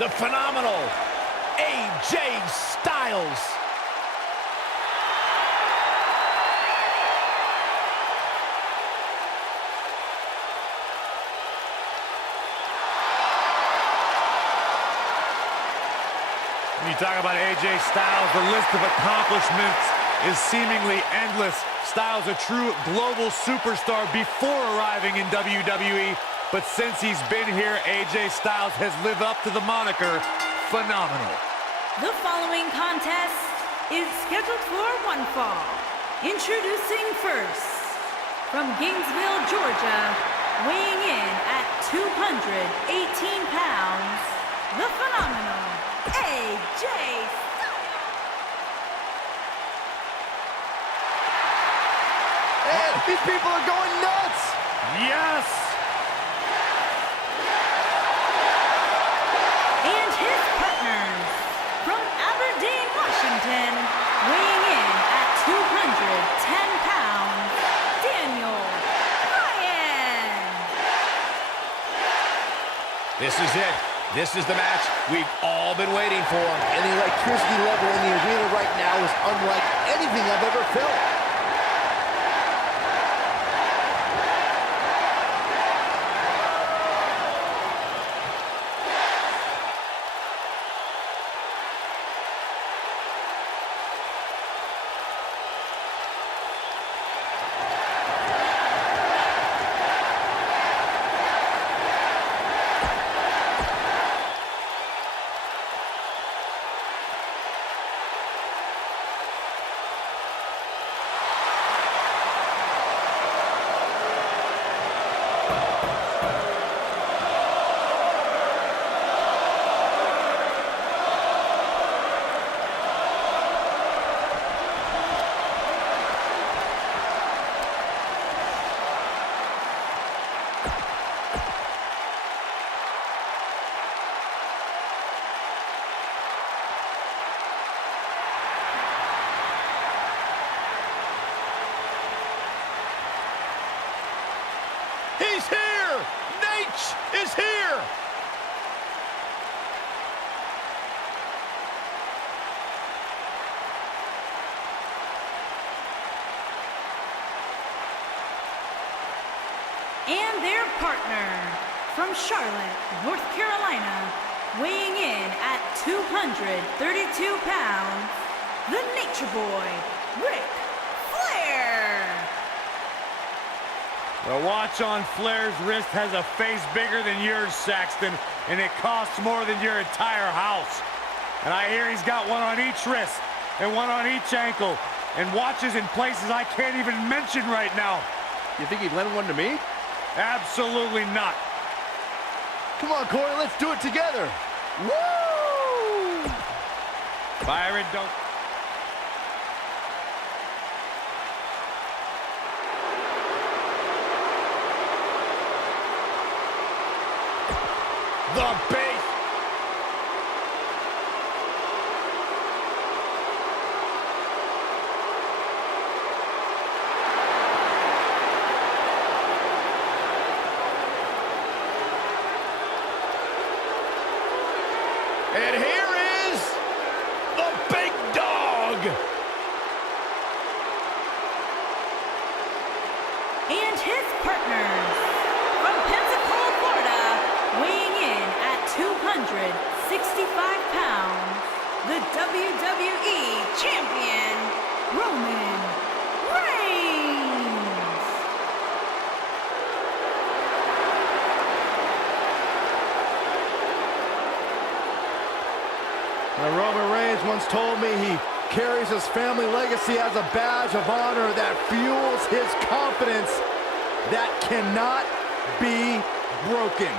the phenomenal AJ Styles. When you talk about AJ Styles, the list of accomplishments is seemingly endless. Styles a true global superstar before arriving in WWE, but since he's been here, AJ Styles has lived up to the moniker phenomenal. The following contest is scheduled for one fall. Introducing first, from Gainesville, Georgia, weighing in at 218 pounds, the phenomenal AJ Styles. And these people are going nuts! Yes! And his partners, from Aberdeen, Washington, weighing in at 210 pounds, Daniel Bryan. This is it. This is the match we've all been waiting for. And the electricity level in the arena right now is unlike anything I've ever felt. He's here! Nate is here! And their partner, from Charlotte, North Carolina, weighing in at 232 pounds, the Nature Boy, Ric Flair. The watch on Flair's wrist has a face bigger than yours, Saxton, and it costs more than your entire house. And I hear he's got one on each wrist and one on each ankle and watches in places I can't even mention right now. You think he'd lend one to me? Absolutely not. Come on, Corey, let's do it together. Woo! Byron, don't... The base. And here is the big dog. And his partners, from Pensacola, Florida, weighing in at 265 pounds, the WWE Champion, Roman Reigns. Now, Roman Reigns once told me he carries his family legacy as a badge of honor that fuels his confidence that cannot be broken.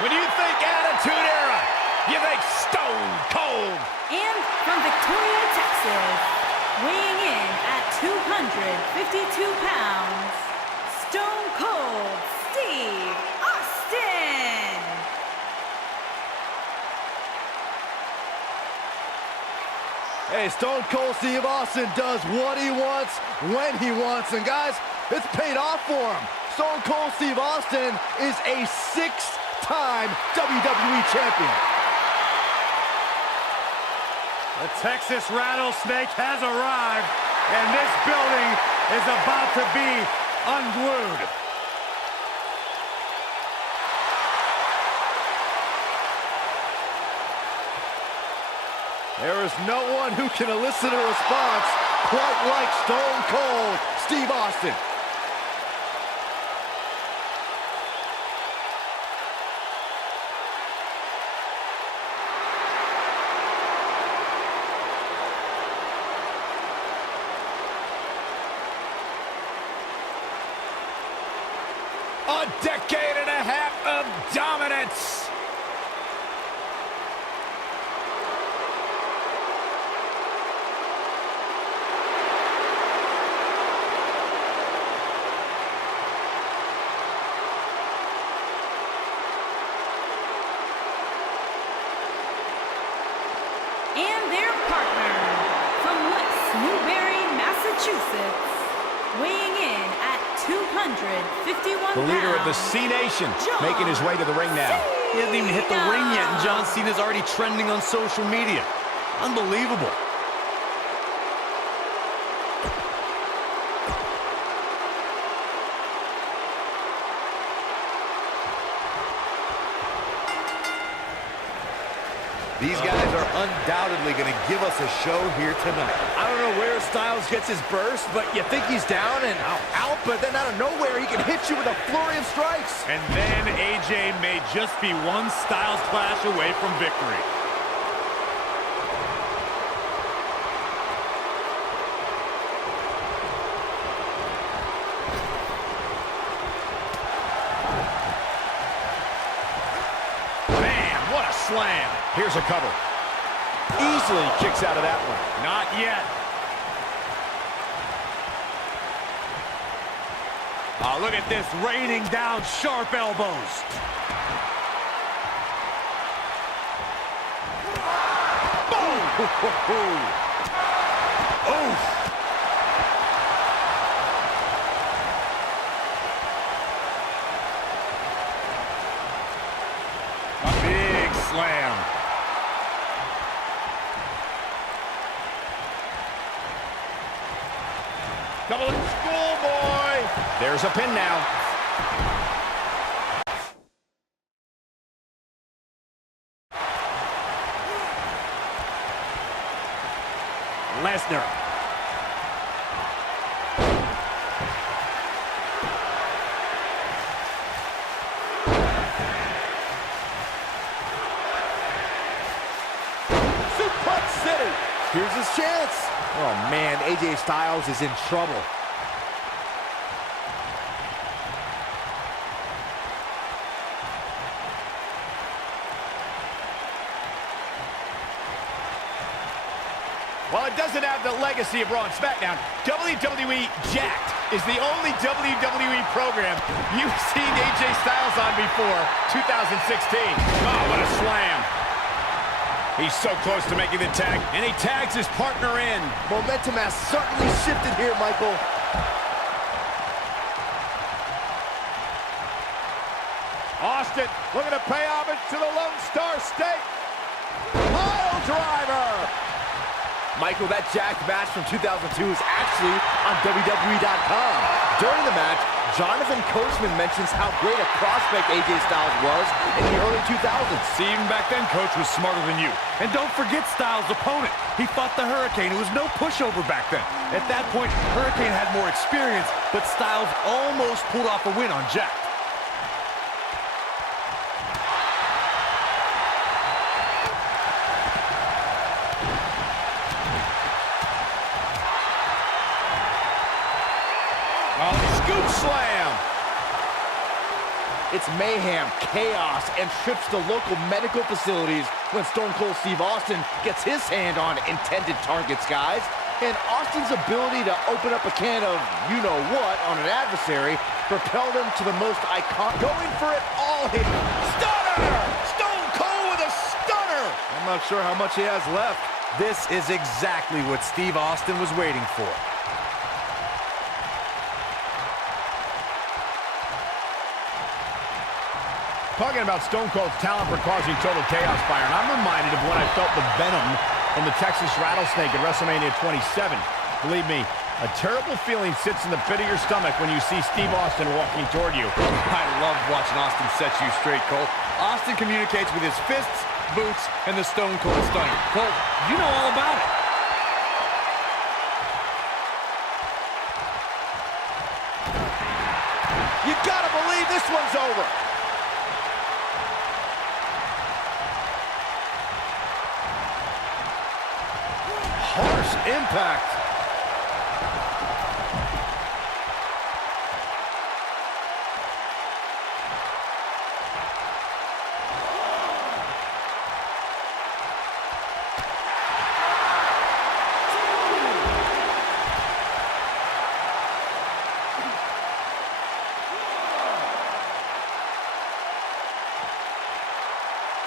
When you think Attitude Era, you think Stone Cold. And 252 pounds, Stone Cold Steve Austin. Hey, Stone Cold Steve Austin does what he wants, when he wants, and guys, it's paid off for him. Stone Cold Steve Austin is a 6-time WWE champion. The Texas Rattlesnake has arrived, and this building is about to be unglued. There is no one who can elicit a response quite like Stone Cold Steve Austin. A decade and a half of dominance. And their partner from West Newbury, Massachusetts, weighing in at 251 pounds. The leader of the C Nation making his way to the ring now. He hasn't even hit the ring yet, and John Cena's already trending on social media. Unbelievable. These guys are undoubtedly going to give us a show here tonight. I don't know where Styles gets his burst, but you think he's down and out, but then out of nowhere, he can hit you with a flurry of strikes. And then AJ may just be one Styles clash away from victory. Bam! What a slam! Here's a cover. Easily kicks out of that one. Not yet. Oh, look at this, raining down sharp elbows. Boom! Oof! A big slam. Double schoolboy. There's a pin now. Lesnar. Suplex City. Here's his chance. Oh, man, AJ Styles is in trouble. While it doesn't have the legacy of Raw and SmackDown, WWE Jacked is the only WWE program you've seen AJ Styles on before 2016. Oh, what a slam. He's so close to making the tag, and he tags his partner in. Momentum has certainly shifted here, Michael. Austin looking to pay homage to the Lone Star State. Pile driver. Michael, that Jacked match from 2002 is actually on WWE.com. During the match, Jonathan Coachman mentions how great a prospect AJ Styles was in the early 2000s. See, even back then, Coach was smarter than you. And don't forget Styles' opponent. He fought the Hurricane. It was no pushover back then. At that point, Hurricane had more experience, but Styles almost pulled off a win on Jack. Scoop slam. It's mayhem, chaos, and trips to local medical facilities when Stone Cold Steve Austin gets his hand on intended targets, guys. and Austin's ability to open up a can of you-know-what on an adversary propelled him to the most iconic... Going for it all here. Stunner! Stone Cold with a stunner! I'm not sure how much he has left. This is exactly what Steve Austin was waiting for. Talking about Stone Cold's talent for causing total chaos, Byron, I'm reminded of when I felt the venom from the Texas Rattlesnake at WrestleMania 27. Believe me, a terrible feeling sits in the pit of your stomach when you see Steve Austin walking toward you. I love watching Austin set you straight, Cole. Austin communicates with his fists, boots, and the Stone Cold Stunner. Cole, you know all about it. You gotta believe this one's over. Harsh impact.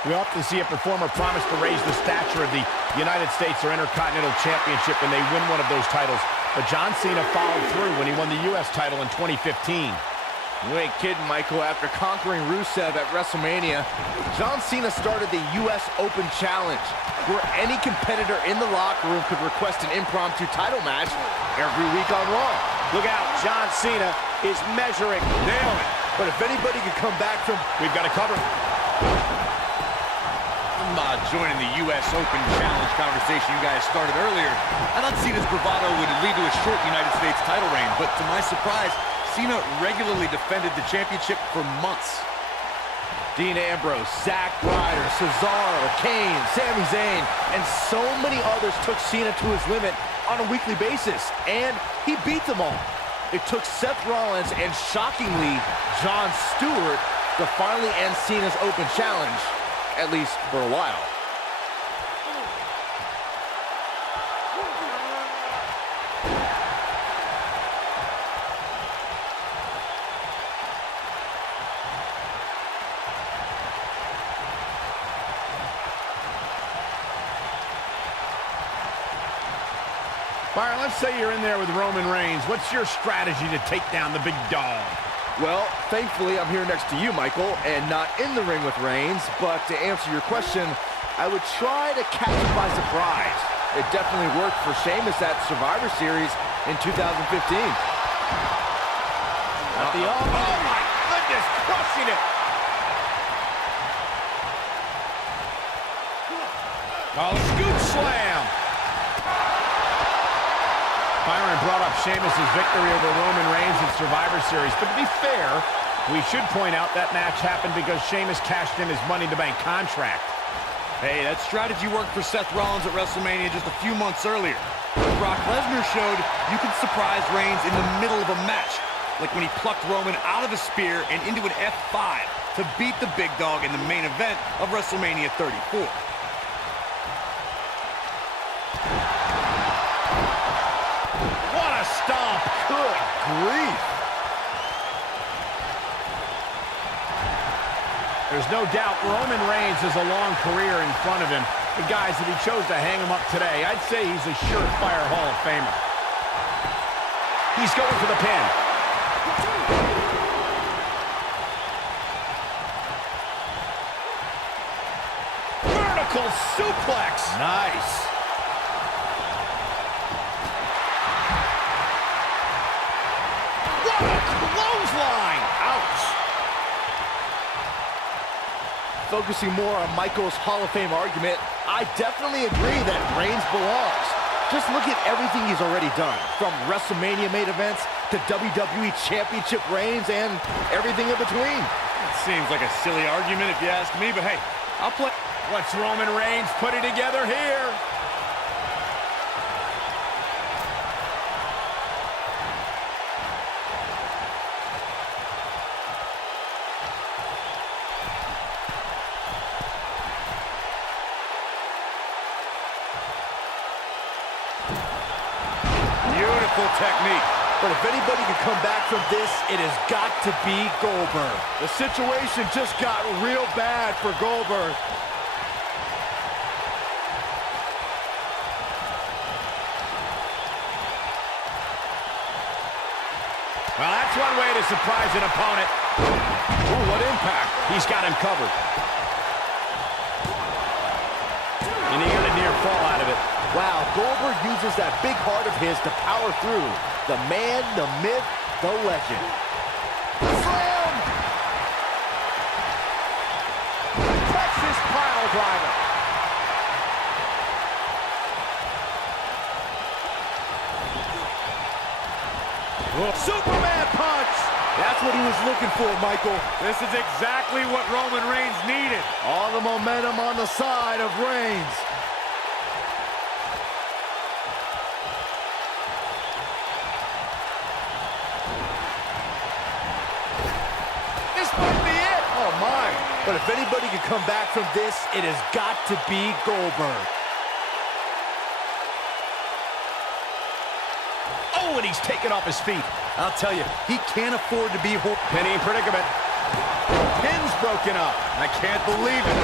We often see a performer promise to raise the stature of the United States or Intercontinental Championship when they win one of those titles. But John Cena followed through when he won the U.S. title in 2015. You ain't kidding, Michael. After conquering Rusev at WrestleMania, John Cena started the U.S. Open Challenge, where any competitor in the locker room could request an impromptu title match every week on Raw. Look out, John Cena is measuring. Nailed it. But if anybody could come back from... We've got to cover. Joining the U.S. Open Challenge conversation you guys started earlier, I thought Cena's bravado would lead to a short United States title reign, but to my surprise, Cena regularly defended the championship for months. Dean Ambrose, Zack Ryder, Cesaro, Kane, Sami Zayn, and so many others took Cena to his limit on a weekly basis, and he beat them all. It took Seth Rollins and, shockingly, Jon Stewart to finally end Cena's Open Challenge, at least for a while. Byron, let's say you're in there with Roman Reigns. What's your strategy to take down the big dog? Well, thankfully, I'm here next to you, Michael, and not in the ring with Reigns. But to answer your question, I would try to catch him by surprise. It definitely worked for Sheamus at Survivor Series in 2015. At the oh my goodness, crushing it. Oh, scoop slam. Byron brought up Sheamus' victory over Roman Reigns in Survivor Series. But to be fair, we should point out that match happened because Sheamus cashed in his Money in the Bank contract. Hey, that strategy worked for Seth Rollins at WrestleMania just a few months earlier. Brock Lesnar showed you can surprise Reigns in the middle of a match, like when he plucked Roman out of a spear and into an F5 to beat the big dog in the main event of WrestleMania 34. Stomp. Good grief. There's no doubt Roman Reigns has a long career in front of him. But guys, if he chose to hang him up today, I'd say he's a surefire Hall of Famer. He's going for the pin. Vertical suplex. Nice. Clothesline! Ouch! Focusing more on Michael's Hall of Fame argument, I definitely agree that Reigns belongs. Just look at everything he's already done, from WrestleMania main events to WWE Championship reigns and everything in between. It seems like a silly argument if you ask me, but hey, I'll play. What's Roman Reigns putting together here? Beautiful technique. But if anybody can come back from this, it has got to be Goldberg. The situation just got real bad for Goldberg. Well, that's one way to surprise an opponent. Ooh, what impact. He's got him covered. And he got a near fall out of it. Wow, Goldberg uses that big heart of his to power through. The man, the myth, the legend. Slam! Texas pile driver. Superman punch! That's what he was looking for, Michael. This is exactly what Roman Reigns needed. All the momentum on the side of Reigns. This might be it. Oh, my. But if anybody can come back from this, it has got to be Goldberg. Oh, and he's taken off his feet. I'll tell you, he can't afford to be... Penny in predicament. Pin's broken up. I can't believe it.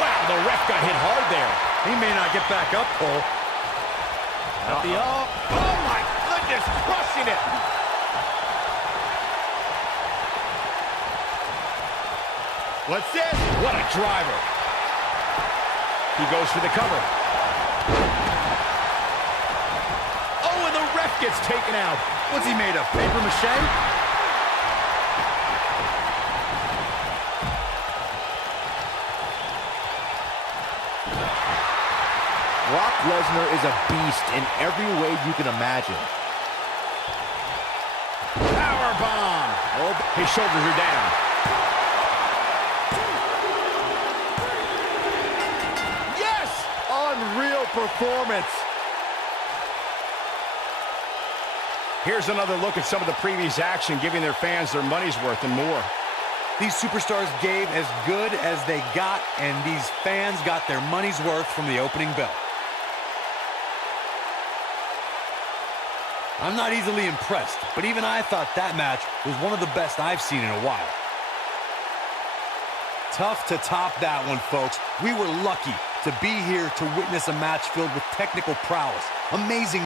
Wow, the ref got hit hard there. He may not get back up, Cole. Oh, my goodness, crushing it. What's this? What a driver. He goes for the cover. Oh, and the ref gets taken out. What's he made of, paper mache? Brock Lesnar is a beast in every way you can imagine. Power bomb. Oh, his shoulders are down. Yes! Unreal performance. Here's another look at some of the previous action, giving their fans their money's worth and more. These superstars gave as good as they got, and these fans got their money's worth from the opening bell. I'm not easily impressed, but even I thought that match was one of the best I've seen in a while. Tough to top that one, folks. We were lucky to be here to witness a match filled with technical prowess. Amazing.